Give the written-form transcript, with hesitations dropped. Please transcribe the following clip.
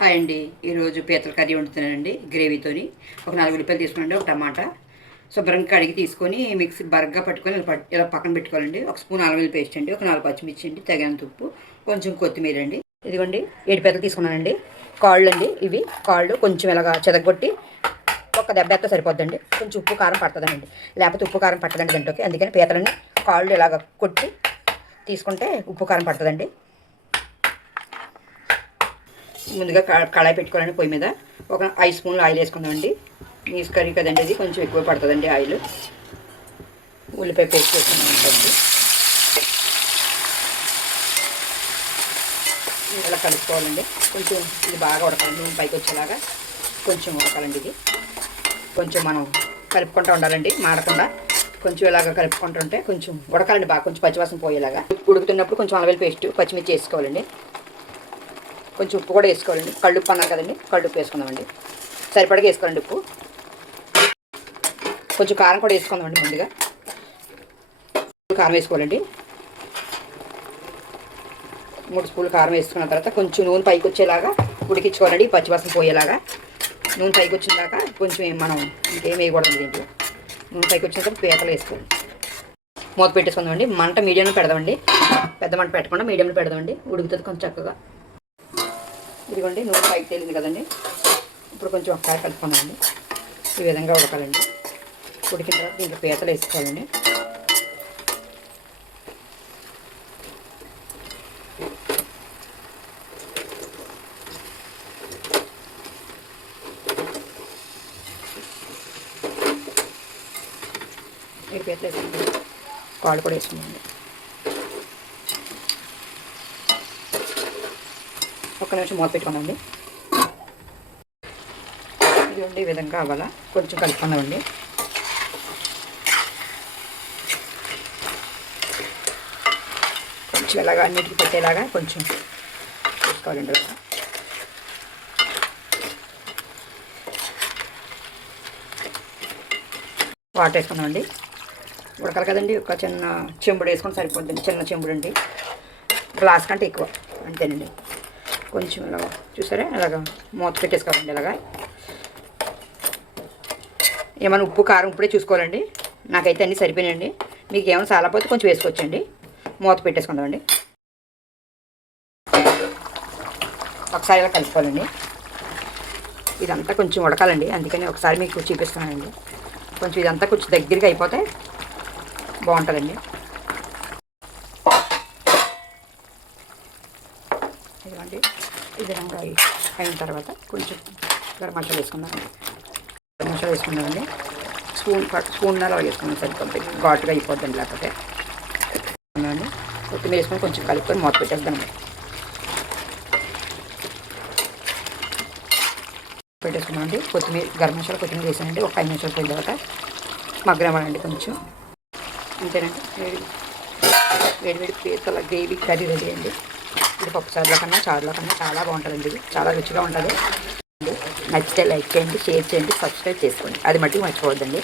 Hi అండి. ఈరోజు పీతల కర్రీ వండుతున్నానండి గ్రేవీతోని. ఒక 4 ఉల్లిపాయలు తీసుకున్నాండి, ఒక టమాటా శుభ్రంగా కడిగి తీసుకొని మిక్సీ బరగ్గా పట్టుకొని ఇలా పక్కన పెట్టుకోవాలండి. ఒక స్పూన్ అల్లం వెల్లుల్లి పేస్ట్ అండి, ఒక 4 పచ్చిమిర్చి అండి, తగినంత ఉప్పు, కొంచెం కొత్తిమీర అండి. ఇదిగోండి 7 పీతలు తీసుకున్నానండి. కాళ్ళు అండి, ఇవి కాళ్ళు కొంచెం ఇలాగా చెదగొట్టి ఒక దెబ్బ ఎత్తే సరిపోద్దండి. కొంచెం ఉప్పు కారం పడుతుందండి, లేకపోతే ఉప్పు కారం పట్టదండి దాంట్లోకి. అందుకని పీతలని కాళ్ళు ఇలాగ కొట్టి తీసుకుంటే ఉప్పు కారం పడుతుందండి. ముందుగా కళాయి పెట్టుకోవాలండి. పొయ్యి మీద ఒక 5 స్పూన్లు ఆయిల్ వేసుకుందామండి. నీసు కర్రీ కదండి, ఇది కొంచెం ఎక్కువ పడుతుందండి ఆయిల్. ఉల్లిపాయ పేస్ట్ వేసుకున్నామండి. ఇలా కలుపుకోవాలండి. కొంచెం ఇది బాగా ఉడకాలండి, నూనె పైకి వచ్చేలాగా కొంచెం ఉడకాలండి. ఇది కొంచెం మనం కలుపుకుంటూ ఉండాలండి, మాడకుండా. కొంచెం ఇలాగ కలుపుకుంటూ ఉంటే కొంచెం ఉడకాలండి బాగా, కొంచెం పచ్చివాసన పోయేలాగా. ఉడుకుతున్నప్పుడు కొంచెం అల్లం వెల్లుల్లి పేస్ట్, పచ్చిమిర్చి వేసుకోవాలండి. కొంచెం ఉప్పు కూడా వేసుకోవాలండి. కళ్ళుప్పు అన్నారు కదండి, కళ్ళుప్పు వేసుకుందామండి. సరిపడగా వేసుకోవాలండి ఉప్పు. కొంచెం కారం కూడా వేసుకుందామండి. ముందుగా కారం వేసుకోవాలండి. 3 స్పూన్లు కారం వేసుకున్న తర్వాత కొంచెం నూనె పైకి వచ్చేలాగా ఉడికించుకోవాలండి, పచ్చివాసన పోయేలాగా. నూనె పైకి వచ్చిన దాకా కొంచెం మనం ఇంకేం వేయకూడదు దీంట్లో. నూనె పైకి వచ్చిన తర్వాత పీతలు వేసుకోవాలి. మూత పెట్టేసుకుందామండి. మంట మీడియంలో పెడదామండి, పెద్ద మంట పెట్టకుండా మీడియంలో పెడదామండి. ఉడుకుతుంది కొంచెం చక్కగా. ఇదిగోండి నూనె పైకి తేలింది కదండి. ఇప్పుడు కొంచెం ఒకసారి కలుపుకుందామండి. ఈ విధంగా ఉడకాలండి. ఉడికిన తర్వాత దీంట్లో పీతలు వేసుకోవాలండి. ఈ పీతలు వేసుకుంటాం, కాళ్ళు కూడా వేసుకుందామండి. ఒక్క నిమిషం మూత పెట్టుకుందామండి. ఇదిగోండి ఈ విధంగా అవ్వాలా, కొంచెం కలుపుకుందామండి. కొంచెం ఇలాగా అన్నిటికి పెట్టేలాగా కొంచెం చూసుకోవాలండి. వాటర్ వేసుకుందామండి. ఉడకాలి కదండి. ఒక చిన్న చెంబుడు వేసుకొని సరిపోతుంది. చిన్న చెంబుడు అండి, గ్లాస్ కంటే ఎక్కువ అంతేనండి. కొంచెం ఇలాగా చూసారా, ఇలాగా మూత పెట్టేసుకోవాలండి. ఇలాగా ఏమైనా ఉప్పు కారం ఇప్పుడే చూసుకోవాలండి. నాకైతే అన్నీ సరిపోయినాయండి. మీకు ఏమైనా చాలా పోతే కొంచెం వేసుకోవచ్చండి. మూత పెట్టేసుకుందామండి. ఒకసారి ఇలా కలుపుకోవాలండి. ఇదంతా కొంచెం ఉడకాలండి, అందుకని ఒకసారి మీకు చూపిస్తున్నానండి. కొంచెం ఇదంతా కొంచెం దగ్గరగా అయిపోతే బాగుంటుందండి. ఇదిగోండి ఈ విధంగా అయిన తర్వాత కొంచెం గరం మసాలా వేసుకుందామండి. గరం మసాలా వేసుకుందామండి. స్పూన్నర వేసుకున్నాం సరిపోతుంది, ఘాటుగా అయిపోద్దండి లేకపోతే. కొత్తిమీర వేసుకొని కొంచెం కలుపుకొని మూత పెట్టేద్దామండి. పెట్టేసుకున్నామండి. కొత్తిమీర గరం మసాలా కొత్తిమీర వేసానండి. ఒక 5 నిమిషాలు పోయిన తర్వాత మగ్గనివ్వాలండి కొంచెం. అంతేనండి. వేడి వేడి పీతల గ్రేవీ కర్రీ రెడీ అండి. ఇది పప్పు చారులో కన్నా చారులో కన్నా చాలా బాగుంటుందండి. ఇది చాలా రుచిగా ఉంటుంది. నచ్చితే లైక్ చేయండి, షేర్ చేయండి, సబ్స్క్రైబ్ చేసుకోండి. అది మట్టుకు మర్చిపోవద్దండి.